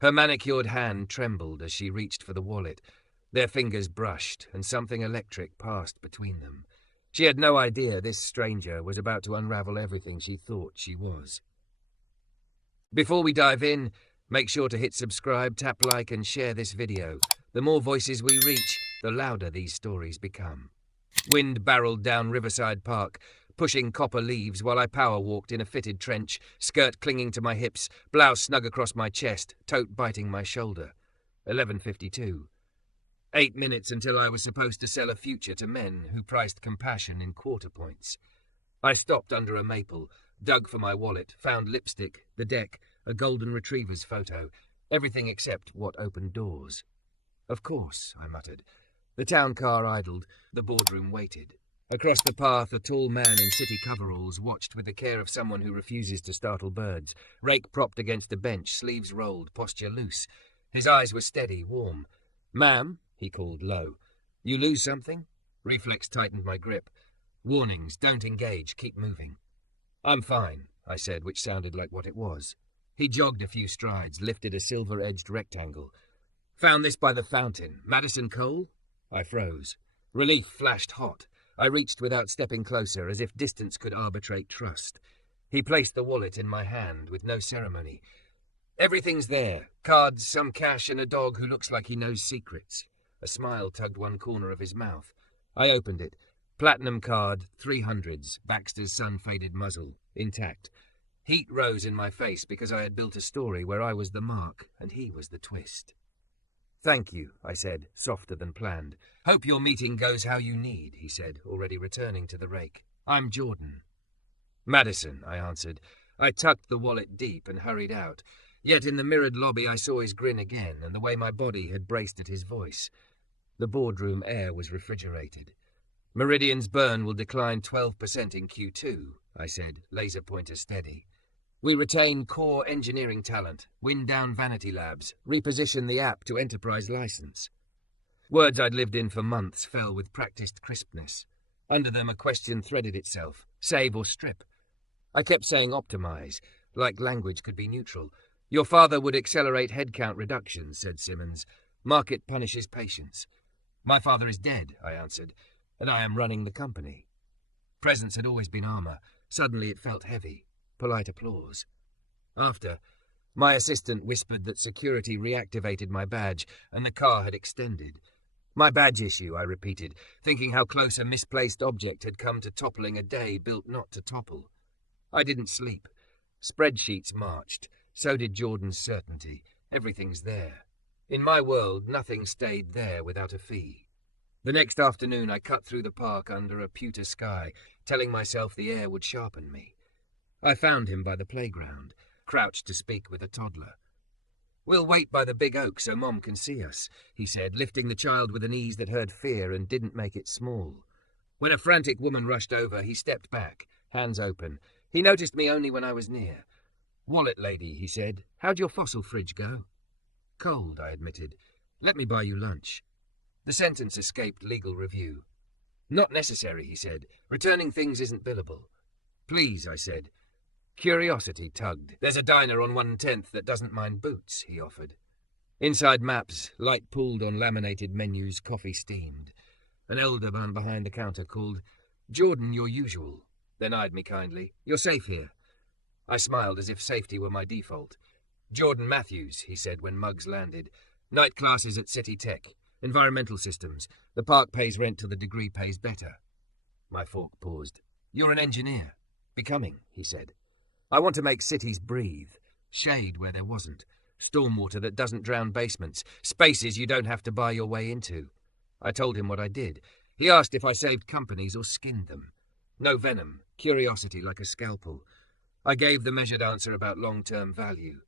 Her manicured hand trembled as she reached for the wallet. Their fingers brushed, and something electric passed between them. She had no idea this stranger was about to unravel everything she thought she was. Before we dive in, make sure to hit subscribe, tap like, and share this video. The more voices we reach, the louder these stories become. Wind barreled down Riverside Park, pushing copper leaves while I power-walked in a fitted trench, skirt clinging to my hips, blouse snug across my chest, tote biting my shoulder. 11:52. 8 minutes until I was supposed to sell a future to men who priced compassion in quarter points. I stopped under a maple, dug for my wallet, found lipstick, the deck, a golden retriever's photo, everything except what opened doors. Of course, I muttered. The town car idled, the boardroom waited. Across the path, a tall man in city coveralls watched with the care of someone who refuses to startle birds, rake propped against a bench, sleeves rolled, posture loose. His eyes were steady, warm. "Ma'am," he called low. "You lose something?" Reflex tightened my grip. "Warnings, don't engage, keep moving." "I'm fine," I said, which sounded like what it was. He jogged a few strides, lifted a silver-edged rectangle. "Found this by the fountain. Madison Cole?" I froze. Relief flashed hot. I reached without stepping closer, as if distance could arbitrate trust. He placed the wallet in my hand with no ceremony. "Everything's there. Cards, some cash, and a dog who looks like he knows secrets." A smile tugged one corner of his mouth. I opened it. Platinum card, 300s, Baxter's sun-faded muzzle, intact. Heat rose in my face because I had built a story where I was the mark and he was the twist. "Thank you," I said, softer than planned. "Hope your meeting goes how you need," he said, already returning to the rake. "I'm Jordan." "Madison," I answered. I tucked the wallet deep and hurried out. Yet in the mirrored lobby I saw his grin again and the way my body had braced at his voice. The boardroom air was refrigerated. "Meridian's burn will decline 12% in Q2, I said, laser pointer steady. "We retain core engineering talent, wind down vanity labs, reposition the app to enterprise license." Words I'd lived in for months fell with practiced crispness. Under them a question threaded itself, save or strip. I kept saying optimize, like language could be neutral. "Your father would accelerate headcount reductions," said Simmons. "Market punishes patience." "My father is dead," I answered, "and I am running the company." Presence had always been armor. Suddenly it felt heavy. Polite applause. After, my assistant whispered that security reactivated my badge and the car had extended. "My badge issue," I repeated, thinking how close a misplaced object had come to toppling a day built not to topple. I didn't sleep. Spreadsheets marched. So did Jordan's certainty. Everything's there. In my world, nothing stayed there without a fee. The next afternoon I cut through the park under a pewter sky, telling myself the air would sharpen me. I found him by the playground, crouched to speak with a toddler. "We'll wait by the big oak so Mom can see us," he said, lifting the child with an ease that heard fear and didn't make it small. When a frantic woman rushed over, he stepped back, hands open. He noticed me only when I was near. "Wallet lady," he said, "how'd your fossil fridge go?" "Cold," I admitted. "Let me buy you lunch." The sentence escaped legal review. "Not necessary," he said. "Returning things isn't billable." "Please," I said. Curiosity tugged. "There's a diner on 110th that doesn't mind boots," he offered. Inside maps, light pooled on laminated menus, coffee steamed. An elder man behind the counter called, "Jordan, your usual," then eyed me kindly. "You're safe here." I smiled as if safety were my default. "Jordan Matthews," he said when Muggs landed. "Night classes at City Tech. Environmental systems. The park pays rent till the degree pays better." My fork paused. "You're an engineer." "Becoming," he said. "I want to make cities breathe. Shade where there wasn't. Stormwater that doesn't drown basements. Spaces you don't have to buy your way into." I told him what I did. He asked if I saved companies or skinned them. No venom. Curiosity like a scalpel. I gave the measured answer about long-term value.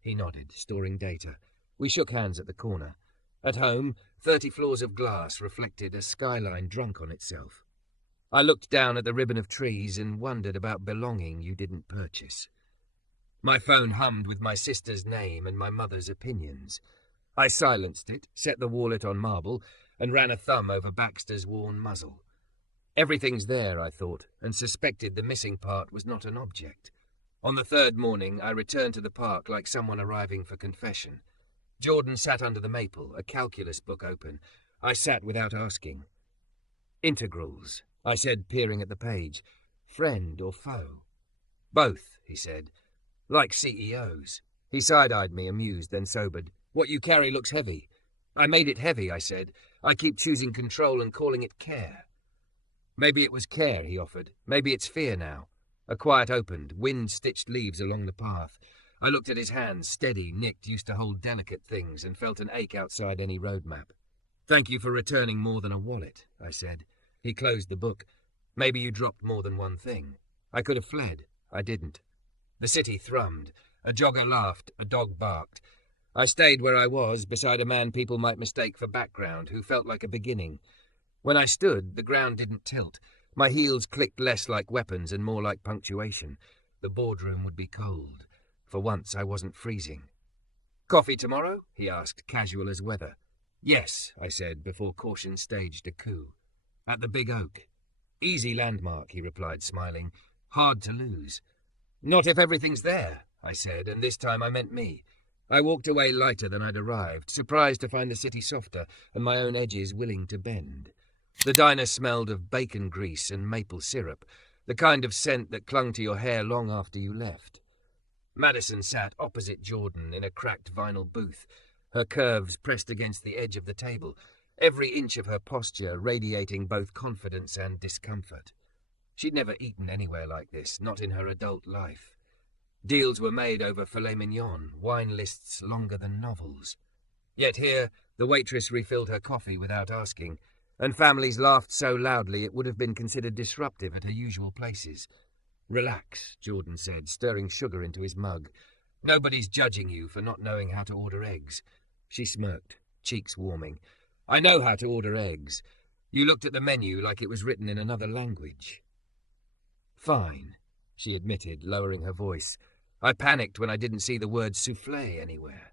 He nodded, storing data. We shook hands at the corner. At home, 30 floors of glass reflected a skyline drunk on itself. I looked down at the ribbon of trees and wondered about belonging you didn't purchase. My phone hummed with my sister's name and my mother's opinions. I silenced it, set the wallet on marble, and ran a thumb over Baxter's worn muzzle. Everything's there, I thought, and suspected the missing part was not an object. On the third morning, I returned to the park like someone arriving for confession. Jordan sat under the maple, a calculus book open. I sat without asking. Integrals, I said, peering at the page. Friend or foe? Both, he said. Like CEOs. He side-eyed me, amused, then sobered. What you carry looks heavy. I made it heavy, I said. I keep choosing control and calling it care. Maybe it was care, he offered. Maybe it's fear now. A quiet opened, wind-stitched leaves along the path. I looked at his hands, steady, nicked, used to hold delicate things, and felt an ache outside any road map. Thank you for returning more than a wallet, I said. He closed the book. Maybe you dropped more than one thing. I could have fled. I didn't. The city thrummed. A jogger laughed. A dog barked. I stayed where I was, beside a man people might mistake for background, who felt like a beginning. When I stood, the ground didn't tilt. My heels clicked less like weapons and more like punctuation. The boardroom would be cold. For once, I wasn't freezing. Coffee tomorrow? He asked, casual as weather. Yes, I said, before caution staged a coup. At the Big Oak. Easy landmark, he replied, smiling. Hard to lose. Not if everything's there, I said, and this time I meant me. I walked away lighter than I'd arrived, surprised to find the city softer and my own edges willing to bend. The diner smelled of bacon grease and maple syrup, the kind of scent that clung to your hair long after you left. Madison sat opposite Jordan in a cracked vinyl booth, her curves pressed against the edge of the table, every inch of her posture radiating both confidence and discomfort. She'd never eaten anywhere like this, not in her adult life. Deals were made over filet mignon, wine lists longer than novels. Yet here, the waitress refilled her coffee without asking, and families laughed so loudly it would have been considered disruptive at her usual places. Relax, Jordan said, stirring sugar into his mug. Nobody's judging you for not knowing how to order eggs. She smirked, cheeks warming. I know how to order eggs. You looked at the menu like it was written in another language. Fine, she admitted, lowering her voice. I panicked when I didn't see the word soufflé anywhere.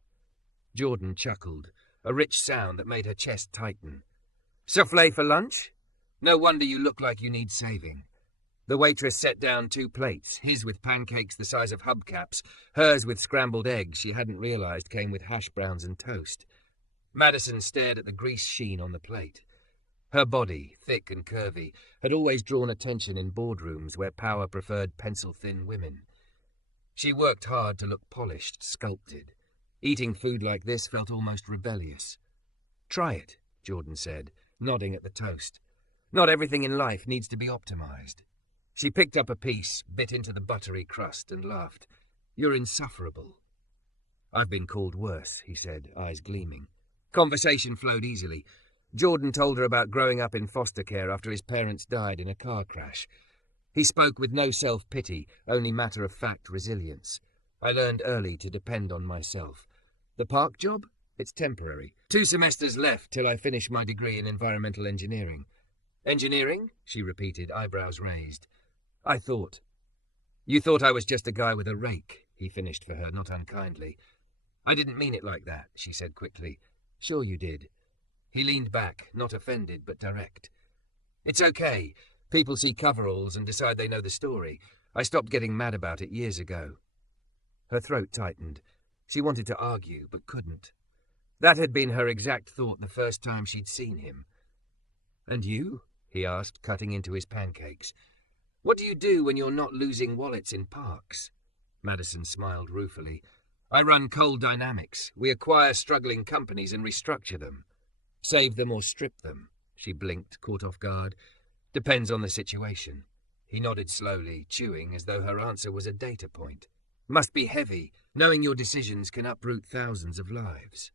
Jordan chuckled, a rich sound that made her chest tighten. Soufflé for lunch? No wonder you look like you need saving. The waitress set down 2 plates, his with pancakes the size of hubcaps, hers with scrambled eggs she hadn't realized came with hash browns and toast. Madison stared at the grease sheen on the plate. Her body, thick and curvy, had always drawn attention in boardrooms where power preferred pencil-thin women. She worked hard to look polished, sculpted. Eating food like this felt almost rebellious. Try it, Jordan said, nodding at the toast. Not everything in life needs to be optimized. She picked up a piece, bit into the buttery crust, and laughed. You're insufferable. I've been called worse, he said, eyes gleaming. Conversation flowed easily. Jordan told her about growing up in foster care after his parents died in a car crash. He spoke with no self-pity, only matter-of-fact resilience. I learned early to depend on myself. The park job? It's temporary. 2 semesters left till I finish my degree in environmental engineering. Engineering? She repeated, eyebrows raised. I thought. You thought I was just a guy with a rake, he finished for her, not unkindly. I didn't mean it like that, she said quickly. Sure you did. He leaned back, not offended, but direct. It's okay. People see coveralls and decide they know the story. I stopped getting mad about it years ago. Her throat tightened. She wanted to argue, but couldn't. That had been her exact thought the first time she'd seen him. And you? He asked, cutting into his pancakes. What do you do when you're not losing wallets in parks? Madison smiled ruefully. I run Coal Dynamics. We acquire struggling companies and restructure them. Save them or strip them. She blinked, caught off guard. Depends on the situation. He nodded slowly, chewing as though her answer was a data point. Must be heavy, knowing your decisions can uproot thousands of lives.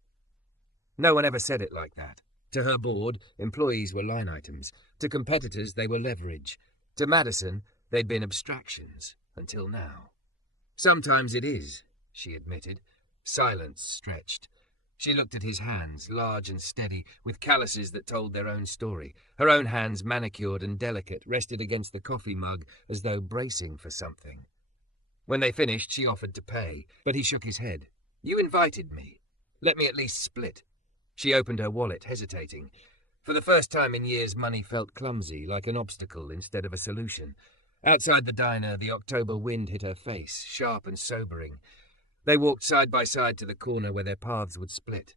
No one ever said it like that. To her board, employees were line items. To competitors, they were leverage. To Madison, they'd been abstractions, until now. Sometimes it is, she admitted. Silence stretched. She looked at his hands, large and steady, with calluses that told their own story. Her own hands, manicured and delicate, rested against the coffee mug as though bracing for something. When they finished, she offered to pay, but he shook his head. You invited me. Let me at least split. She opened her wallet, hesitating. For the first time in years, money felt clumsy, like an obstacle instead of a solution. Outside the diner, the October wind hit her face, sharp and sobering. They walked side by side to the corner where their paths would split.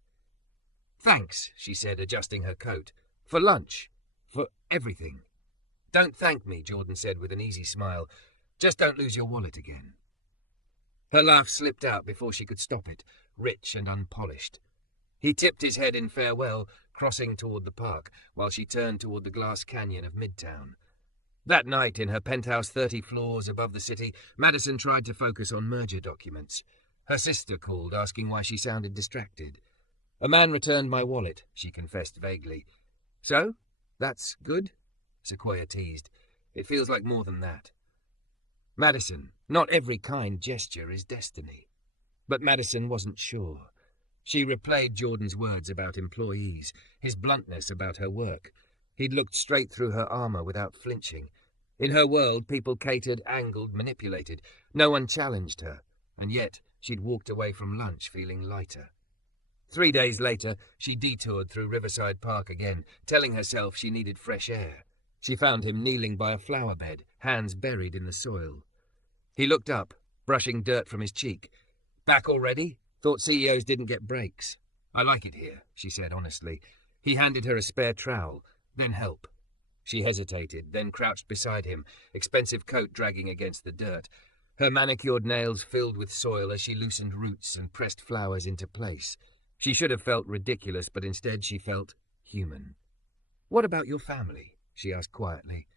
"Thanks," she said, adjusting her coat. "For lunch. For everything." "Don't thank me," Jordan said with an easy smile. "Just don't lose your wallet again." Her laugh slipped out before she could stop it, rich and unpolished. He tipped his head in farewell, crossing toward the park, while she turned toward the glass canyon of Midtown. That night, in her penthouse 30 floors above the city, Madison tried to focus on merger documents. Her sister called, asking why she sounded distracted. "A man returned my wallet," she confessed vaguely. "So? That's good?" Sequoia teased. "It feels like more than that." "Madison, not every kind gesture is destiny." But Madison wasn't sure. She replayed Jordan's words about employees, his bluntness about her work. He'd looked straight through her armor without flinching. In her world, people catered, angled, manipulated. No one challenged her, and yet she'd walked away from lunch feeling lighter. 3 days later, she detoured through Riverside Park again, telling herself she needed fresh air. She found him kneeling by a flower bed, hands buried in the soil. He looked up, brushing dirt from his cheek. "Back already? Thought CEOs didn't get breaks." "I like it here," she said honestly. He handed her a spare trowel, then help. She hesitated, then crouched beside him, expensive coat dragging against the dirt. Her manicured nails filled with soil as she loosened roots and pressed flowers into place. She should have felt ridiculous, but instead she felt human. "What about your family?" she asked quietly.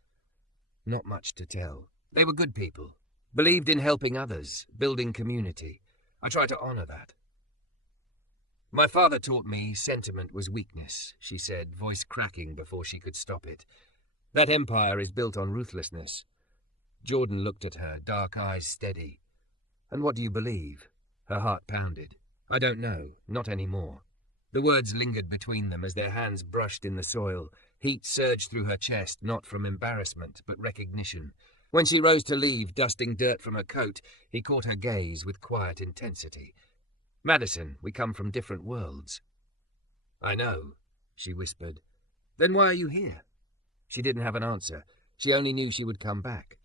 "Not much to tell. They were good people. Believed in helping others, building community. I try to honor that." "My father taught me sentiment was weakness," she said, voice cracking before she could stop it. "That empire is built on ruthlessness." Jordan looked at her, dark eyes steady. "And what do you believe?" Her heart pounded. "I don't know, not anymore." The words lingered between them as their hands brushed in the soil. Heat surged through her chest, not from embarrassment, but recognition. When she rose to leave, dusting dirt from her coat, he caught her gaze with quiet intensity. "Madison, we come from different worlds." "I know," she whispered. "Then why are you here?" She didn't have an answer. She only knew she would come back.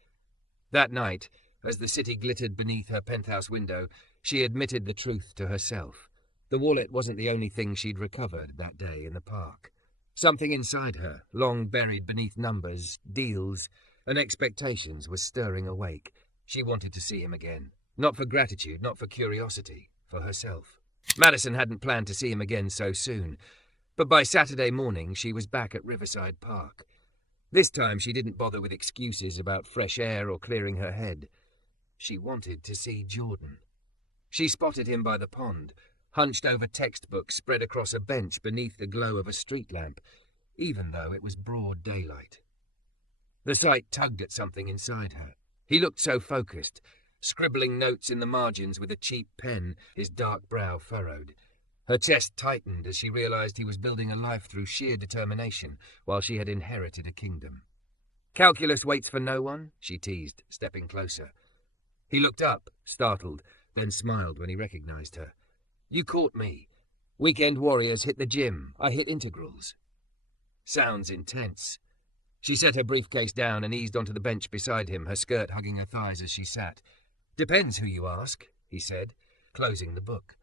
That night, as the city glittered beneath her penthouse window, she admitted the truth to herself. The wallet wasn't the only thing she'd recovered that day in the park. Something inside her, long buried beneath numbers, deals, and expectations, was stirring awake. She wanted to see him again. Not for gratitude, not for curiosity, for herself. Madison hadn't planned to see him again so soon, but by Saturday morning she was back at Riverside Park. This time she didn't bother with excuses about fresh air or clearing her head. She wanted to see Jordan. She spotted him by the pond, hunched over textbooks spread across a bench beneath the glow of a street lamp, even though it was broad daylight. The sight tugged at something inside her. He looked so focused, scribbling notes in the margins with a cheap pen, his dark brow furrowed. Her chest tightened as she realized he was building a life through sheer determination, while she had inherited a kingdom. "Calculus waits for no one?" she teased, stepping closer. He looked up, startled, then smiled when he recognized her. "You caught me. Weekend warriors hit the gym. I hit integrals." "Sounds intense." She set her briefcase down and eased onto the bench beside him, her skirt hugging her thighs as she sat. "Depends who you ask," he said, closing the book.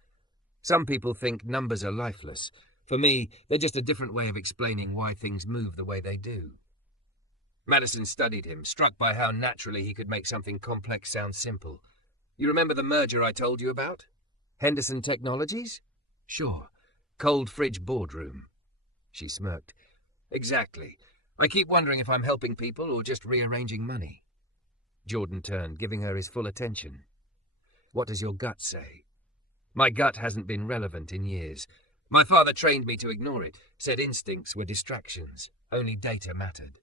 "Some people think numbers are lifeless. For me, they're just a different way of explaining why things move the way they do." Madison studied him, struck by how naturally he could make something complex sound simple. "You remember the merger I told you about? Henderson Technologies?" "Sure. Cold fridge boardroom." She smirked. "Exactly. I keep wondering if I'm helping people or just rearranging money." Jordan turned, giving her his full attention. "What does your gut say?" "My gut hasn't been relevant in years. My father trained me to ignore it, said instincts were distractions. Only data mattered."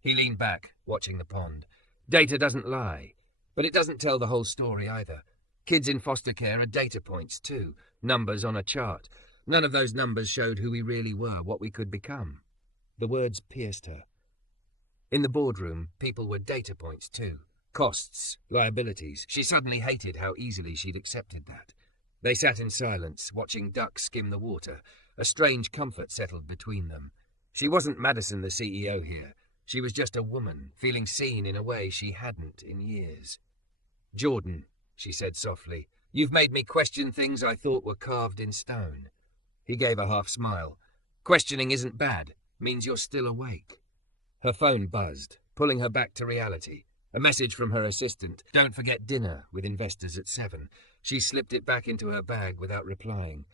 He leaned back, watching the pond. "Data doesn't lie, but it doesn't tell the whole story either. Kids in foster care are data points too, numbers on a chart. None of those numbers showed who we really were, what we could become." The words pierced her. In the boardroom, people were data points too. Costs, liabilities. She suddenly hated how easily she'd accepted that. They sat in silence, watching ducks skim the water. A strange comfort settled between them. She wasn't Madison the CEO here. She was just a woman, feeling seen in a way she hadn't in years. "Jordan," she said softly, You've made me question things I thought were carved in stone. He gave a half smile. Questioning isn't bad. Means you're still awake. Her phone buzzed, pulling her back to reality. A message from her assistant. Don't forget dinner with investors at 7. She slipped it back into her bag without replying.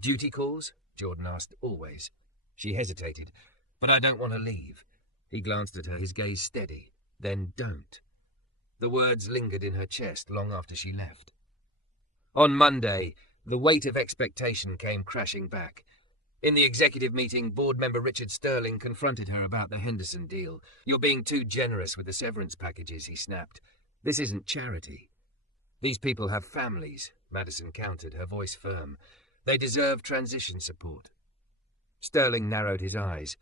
Duty calls? Jordan asked. Always. She hesitated. But I don't want to leave. He glanced at her, his gaze steady. Then don't. The words lingered in her chest long after she left. On Monday, the weight of expectation came crashing back. In the executive meeting, board member Richard Sterling confronted her about the Henderson deal. You're being too generous with the severance packages, he snapped. This isn't charity. These people have families, Madison countered, her voice firm. They deserve transition support. Sterling narrowed his eyes.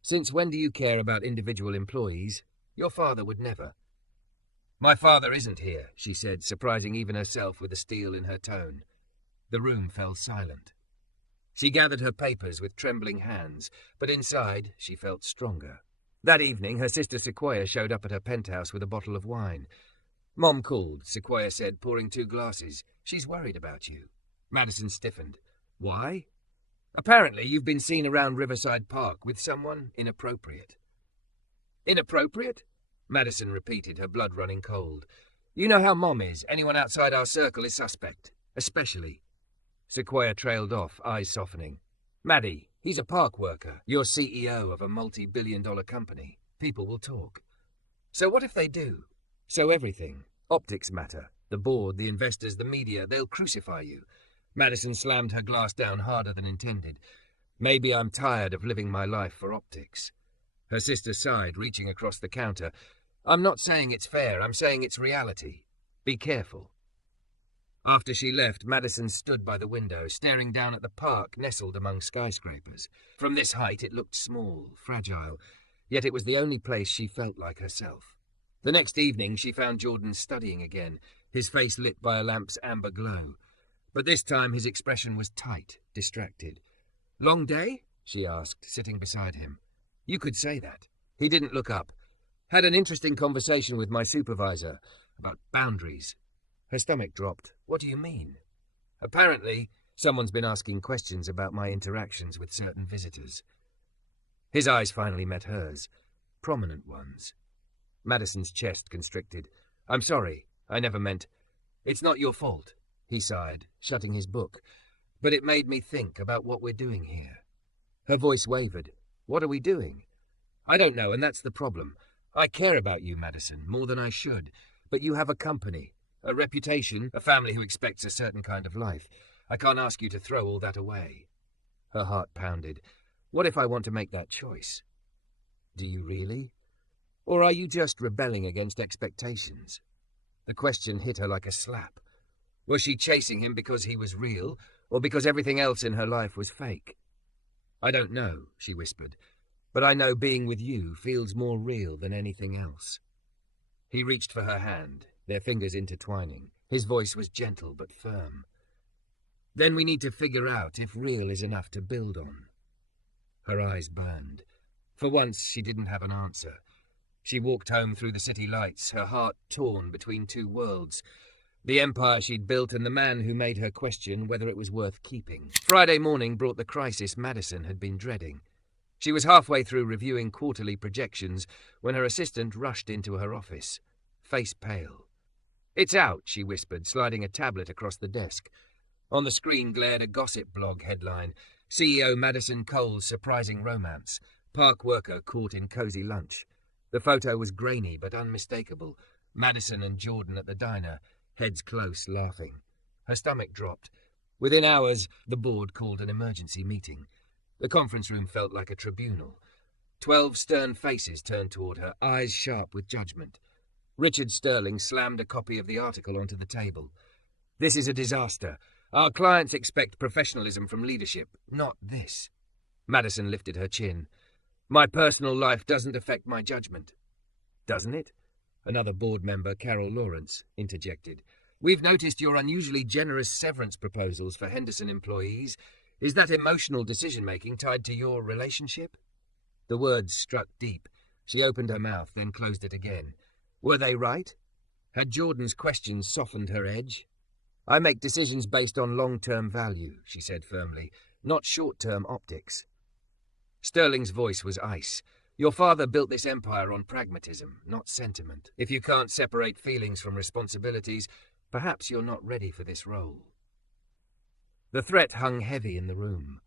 Since when do you care about individual employees? Your father would never. My father isn't here, she said, surprising even herself with the steel in her tone. The room fell silent. She gathered her papers with trembling hands, but inside she felt stronger. That evening, her sister Sequoia showed up at her penthouse with a bottle of wine. Mom called, Sequoia said, pouring 2 glasses. She's worried about you. Madison stiffened. Why? Apparently you've been seen around Riverside Park with someone inappropriate. Inappropriate? Madison repeated, her blood running cold. You know how Mom is. Anyone outside our circle is suspect. Especially. Sequoia trailed off, eyes softening. Maddie, he's a park worker. You're CEO of a multi-billion-dollar company. People will talk. So what if they do? So everything. Optics matter. The board, the investors, the media, they'll crucify you. Madison slammed her glass down harder than intended. Maybe I'm tired of living my life for optics. Her sister sighed, reaching across the counter. I'm not saying it's fair, I'm saying it's reality. Be careful. After she left, Madison stood by the window, staring down at the park nestled among skyscrapers. From this height it looked small, fragile, yet it was the only place she felt like herself. The next evening she found Jordan studying again, his face lit by a lamp's amber glow. But this time his expression was tight, distracted. Long day? She asked, sitting beside him. You could say that. He didn't look up. Had an interesting conversation with my supervisor about boundaries. Her stomach dropped. What do you mean? Apparently, someone's been asking questions about my interactions with certain visitors. His eyes finally met hers. Prominent ones. Madison's chest constricted. I'm sorry. I never meant... It's not your fault, he sighed, shutting his book. But it made me think about what we're doing here. Her voice wavered. What are we doing? I don't know, and that's the problem. I care about you, Madison, more than I should. But you have a company, a reputation, a family who expects a certain kind of life. I can't ask you to throw all that away. Her heart pounded. What if I want to make that choice? Do you really? Or are you just rebelling against expectations? The question hit her like a slap. Was she chasing him because he was real, or because everything else in her life was fake? I don't know, she whispered, but I know being with you feels more real than anything else. He reached for her hand, their fingers intertwining. His voice was gentle but firm. Then we need to figure out if real is enough to build on. Her eyes burned. For once, she didn't have an answer. She walked home through the city lights, her heart torn between two worlds. The empire she'd built and the man who made her question whether it was worth keeping. Friday morning brought the crisis Madison had been dreading. She was halfway through reviewing quarterly projections when her assistant rushed into her office, face pale. It's out, she whispered, sliding a tablet across the desk. On the screen glared a gossip blog headline, CEO Madison Cole's surprising romance, park worker caught in cozy lunch. The photo was grainy but unmistakable. Madison and Jordan at the diner, heads close, laughing. Her stomach dropped. Within hours, the board called an emergency meeting. The conference room felt like a tribunal. 12 stern faces turned toward her, eyes sharp with judgment. Richard Sterling slammed a copy of the article onto the table. This is a disaster. Our clients expect professionalism from leadership, not this. Madison lifted her chin. My personal life doesn't affect my judgment. Doesn't it? Another board member, Carol Lawrence, interjected. We've noticed your unusually generous severance proposals for Henderson employees. Is that emotional decision-making tied to your relationship? The words struck deep. She opened her mouth, then closed it again. Were they right? Had Jordan's questions softened her edge? I make decisions based on long-term value, she said firmly, not short-term optics. Sterling's voice was ice. Your father built this empire on pragmatism, not sentiment. If you can't separate feelings from responsibilities, perhaps you're not ready for this role. The threat hung heavy in the room.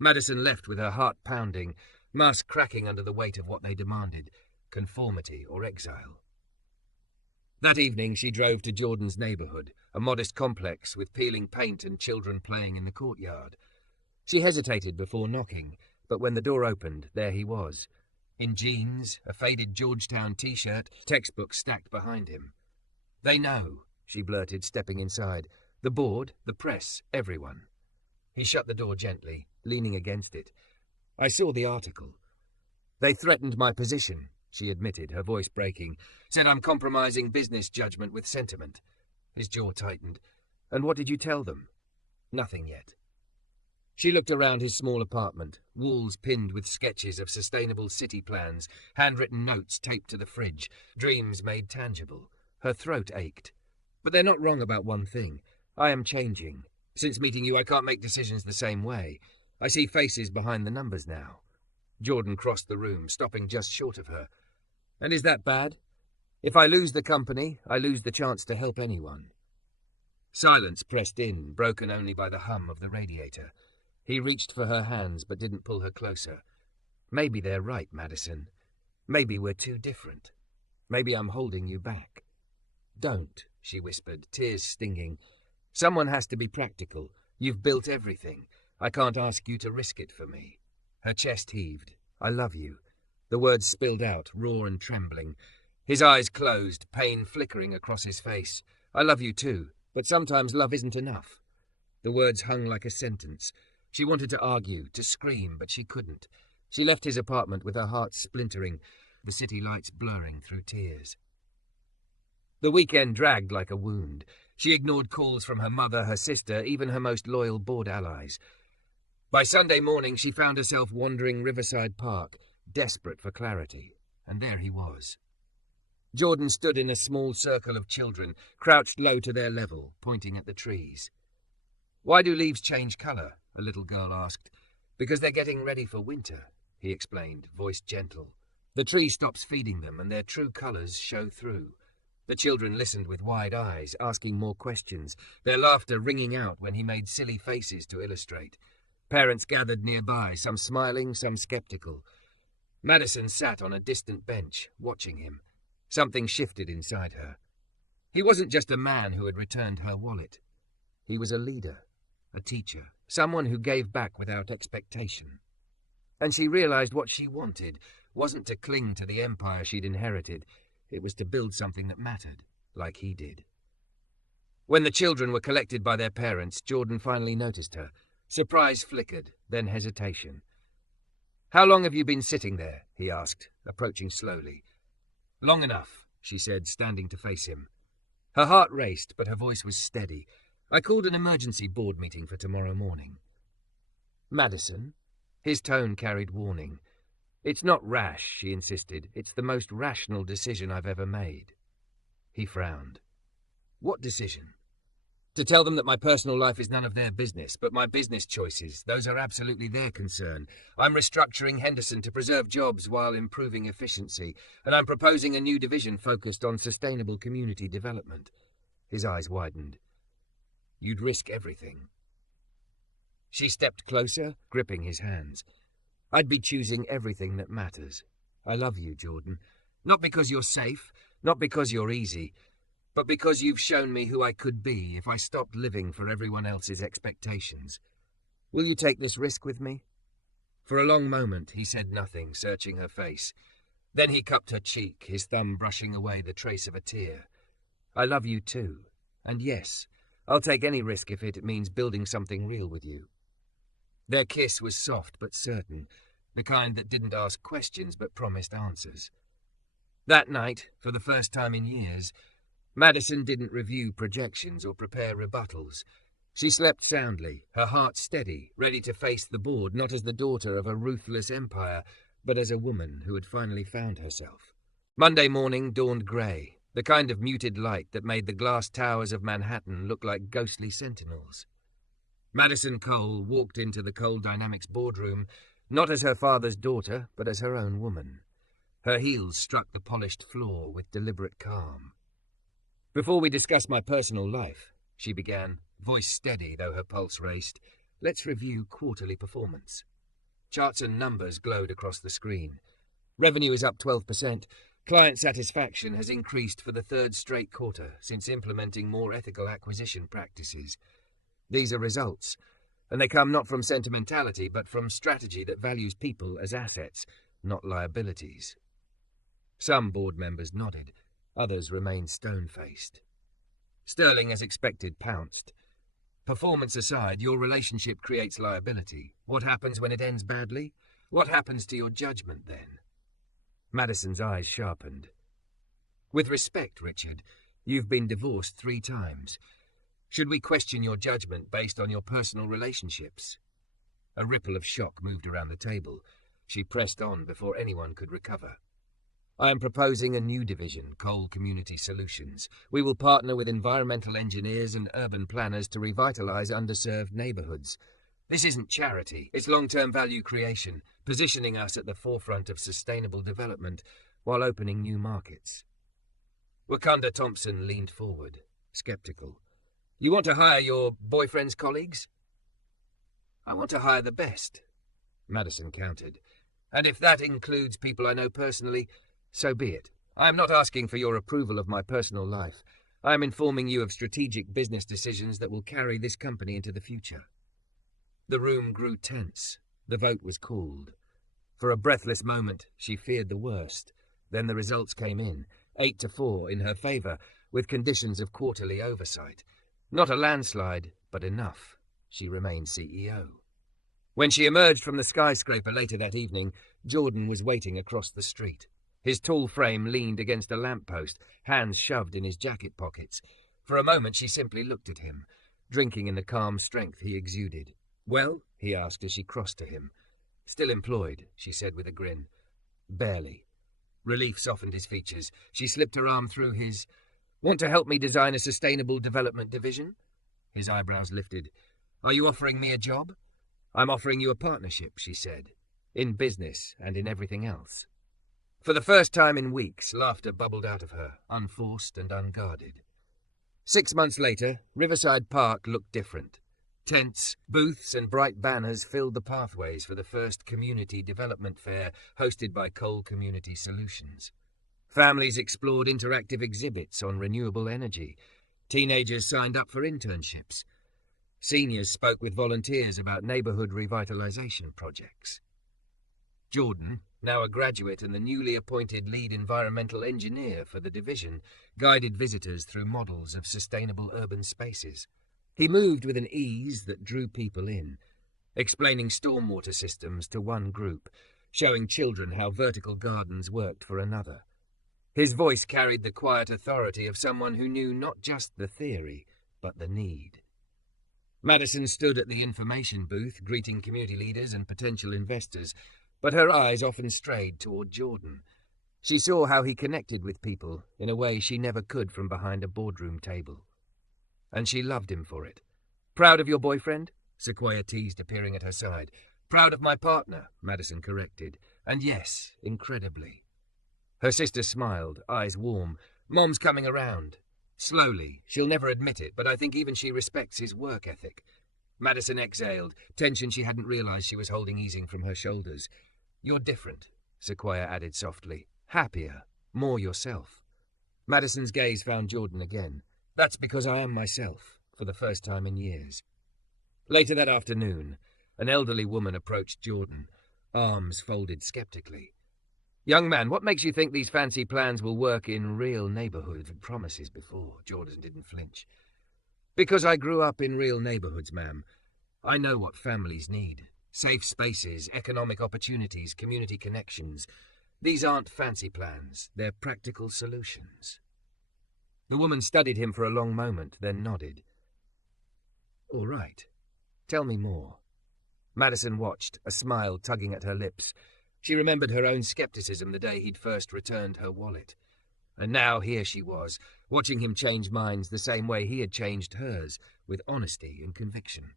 Madison left with her heart pounding, mask cracking under the weight of what they demanded, conformity or exile. That evening she drove to Jordan's neighborhood, a modest complex with peeling paint and children playing in the courtyard. She hesitated before knocking, but when the door opened, there he was. In jeans, a faded Georgetown t-shirt, textbooks stacked behind him. They know, she blurted, stepping inside. The board, the press, everyone. He shut the door gently, leaning against it. I saw the article. They threatened my position, she admitted, her voice breaking. Said I'm compromising business judgment with sentiment. His jaw tightened. And what did you tell them? Nothing yet. She looked around his small apartment, walls pinned with sketches of sustainable city plans, handwritten notes taped to the fridge, dreams made tangible. Her throat ached. But they're not wrong about one thing. I am changing. Since meeting you, I can't make decisions the same way. I see faces behind the numbers now. Jordan crossed the room, stopping just short of her. And is that bad? If I lose the company, I lose the chance to help anyone. Silence pressed in, broken only by the hum of the radiator. He reached for her hands, but didn't pull her closer. Maybe they're right, Madison. Maybe we're too different. Maybe I'm holding you back. Don't, she whispered, tears stinging. Someone has to be practical. You've built everything. I can't ask you to risk it for me. Her chest heaved. I love you. The words spilled out, raw and trembling. His eyes closed, pain flickering across his face. I love you too, but sometimes love isn't enough. The words hung like a sentence. She wanted to argue, to scream, but she couldn't. She left his apartment with her heart splintering, the city lights blurring through tears. The weekend dragged like a wound. She ignored calls from her mother, her sister, even her most loyal board allies. By Sunday morning, she found herself wandering Riverside Park, desperate for clarity, and there he was. Jordan stood in a small circle of children, crouched low to their level, pointing at the trees. Why do leaves change colour? A little girl asked. Because they're getting ready for winter, he explained, voice gentle. The tree stops feeding them, and their true colours show through. The children listened with wide eyes, asking more questions, their laughter ringing out when he made silly faces to illustrate. Parents gathered nearby, some smiling, some sceptical. Madison sat on a distant bench, watching him. Something shifted inside her. He wasn't just a man who had returned her wallet. He was a leader, a teacher, someone who gave back without expectation. And she realized what she wanted wasn't to cling to the empire she'd inherited. It was to build something that mattered, like he did. When the children were collected by their parents, Jordan finally noticed her. Surprise flickered, then hesitation. How long have you been sitting there? He asked, approaching slowly. Long enough, she said, standing to face him. Her heart raced, but her voice was steady. I called an emergency board meeting for tomorrow morning. Madison? His tone carried warning. It's not rash, she insisted. It's the most rational decision I've ever made. He frowned. What decision? To tell them that my personal life is none of their business, but my business choices, those are absolutely their concern. I'm restructuring Henderson to preserve jobs while improving efficiency, and I'm proposing a new division focused on sustainable community development. His eyes widened. You'd risk everything. She stepped closer, gripping his hands. I'd be choosing everything that matters. I love you, Jordan. Not because you're safe, not because you're easy, but because you've shown me who I could be if I stopped living for everyone else's expectations. Will you take this risk with me? For a long moment he said nothing, searching her face. Then he cupped her cheek, his thumb brushing away the trace of a tear. I love you too. And yes, I'll take any risk if it means building something real with you. Their kiss was soft but certain, the kind that didn't ask questions but promised answers. That night, for the first time in years, Madison didn't review projections or prepare rebuttals. She slept soundly, her heart steady, ready to face the board not as the daughter of a ruthless empire, but as a woman who had finally found herself. Monday morning dawned grey, the kind of muted light that made the glass towers of Manhattan look like ghostly sentinels. Madison Cole walked into the Cole Dynamics boardroom, not as her father's daughter, but as her own woman. Her heels struck the polished floor with deliberate calm. "Before we discuss my personal life," she began, voice steady though her pulse raced, "let's review quarterly performance." Charts and numbers glowed across the screen. Revenue is up 12%. Client satisfaction has increased for the third straight quarter since implementing more ethical acquisition practices. These are results, and they come not from sentimentality, but from strategy that values people as assets, not liabilities. Some board members nodded. Others remained stone-faced. Sterling, as expected, pounced. "Performance aside, your relationship creates liability. What happens when it ends badly? What happens to your judgment then?" Madison's eyes sharpened. "With respect, Richard, you've been divorced 3 times. Should we question your judgment based on your personal relationships?" A ripple of shock moved around the table. She pressed on before anyone could recover. "I am proposing a new division, Cole Community Solutions. We will partner with environmental engineers and urban planners to revitalize underserved neighborhoods. This isn't charity, it's long-term value creation, positioning us at the forefront of sustainable development while opening new markets." Wakanda Thompson leaned forward, skeptical. "You want to hire your boyfriend's colleagues?" "I want to hire the best," Madison countered. "And if that includes people I know personally, so be it. I am not asking for your approval of my personal life. I am informing you of strategic business decisions that will carry this company into the future." The room grew tense. The vote was called. For a breathless moment, she feared the worst. Then the results came in, 8-4 in her favor, with conditions of quarterly oversight. Not a landslide, but enough. She remained CEO. When she emerged from the skyscraper later that evening, Jordan was waiting across the street. His tall frame leaned against a lamppost, hands shoved in his jacket pockets. For a moment she simply looked at him, drinking in the calm strength he exuded. "Well?" he asked as she crossed to him. "Still employed," she said with a grin. "Barely." Relief softened his features. She slipped her arm through his. "Want to help me design a sustainable development division?" His eyebrows lifted. "Are you offering me a job?" "I'm offering you a partnership," she said. "In business and in everything else." For the first time in weeks, laughter bubbled out of her, unforced and unguarded. 6 months later, Riverside Park looked different. Tents, booths and bright banners filled the pathways for the first community development fair hosted by Cole Community Solutions. Families explored interactive exhibits on renewable energy. Teenagers signed up for internships. Seniors spoke with volunteers about neighborhood revitalization projects. Jordan, now a graduate and the newly appointed lead environmental engineer for the division, guided visitors through models of sustainable urban spaces. He moved with an ease that drew people in, explaining stormwater systems to one group, showing children how vertical gardens worked for another. His voice carried the quiet authority of someone who knew not just the theory, but the need. Madison stood at the information booth, greeting community leaders and potential investors, but her eyes often strayed toward Jordan. She saw how he connected with people in a way she never could from behind a boardroom table. And she loved him for it. "Proud of your boyfriend?" Sequoia teased, appearing at her side. "Proud of my partner," Madison corrected. "And yes, incredibly." Her sister smiled, eyes warm. "Mom's coming around. Slowly. She'll never admit it, but I think even she respects his work ethic." Madison exhaled, tension she hadn't realized she was holding easing from her shoulders. "You're different," Sequoia added softly. "Happier. More yourself." Madison's gaze found Jordan again. "That's because I am myself, for the first time in years." Later that afternoon, an elderly woman approached Jordan, arms folded skeptically. "Young man, what makes you think these fancy plans will work in real neighborhoods? Promises before." Jordan didn't flinch. "Because I grew up in real neighborhoods, ma'am. I know what families need. Safe spaces, economic opportunities, community connections. These aren't fancy plans. They're practical solutions." The woman studied him for a long moment, then nodded. "All right. Tell me more." Madison watched, a smile tugging at her lips. She remembered her own skepticism the day he'd first returned her wallet. And now here she was, watching him change minds the same way he had changed hers, with honesty and conviction.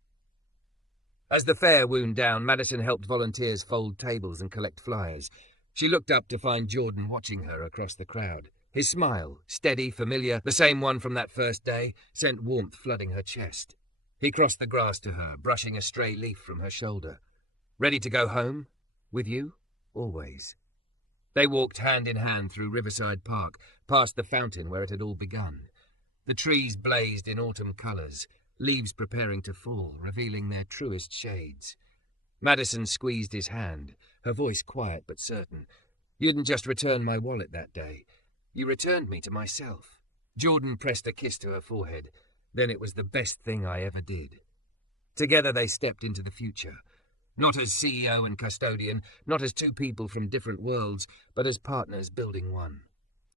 As the fair wound down, Madison helped volunteers fold tables and collect flyers. She looked up to find Jordan watching her across the crowd. His smile, steady, familiar, the same one from that first day, sent warmth flooding her chest. He crossed the grass to her, brushing a stray leaf from her shoulder. Ready to go home? With you? Always. They walked hand in hand through Riverside Park, past the fountain where it had all begun. The trees blazed in autumn colours, leaves preparing to fall, revealing their truest shades. Madison squeezed his hand, her voice quiet but certain. You didn't just return my wallet that day. You returned me to myself. Jordan pressed a kiss to her forehead. Then it was the best thing I ever did. Together they stepped into the future. Not as CEO and custodian, not as two people from different worlds, but as partners building one.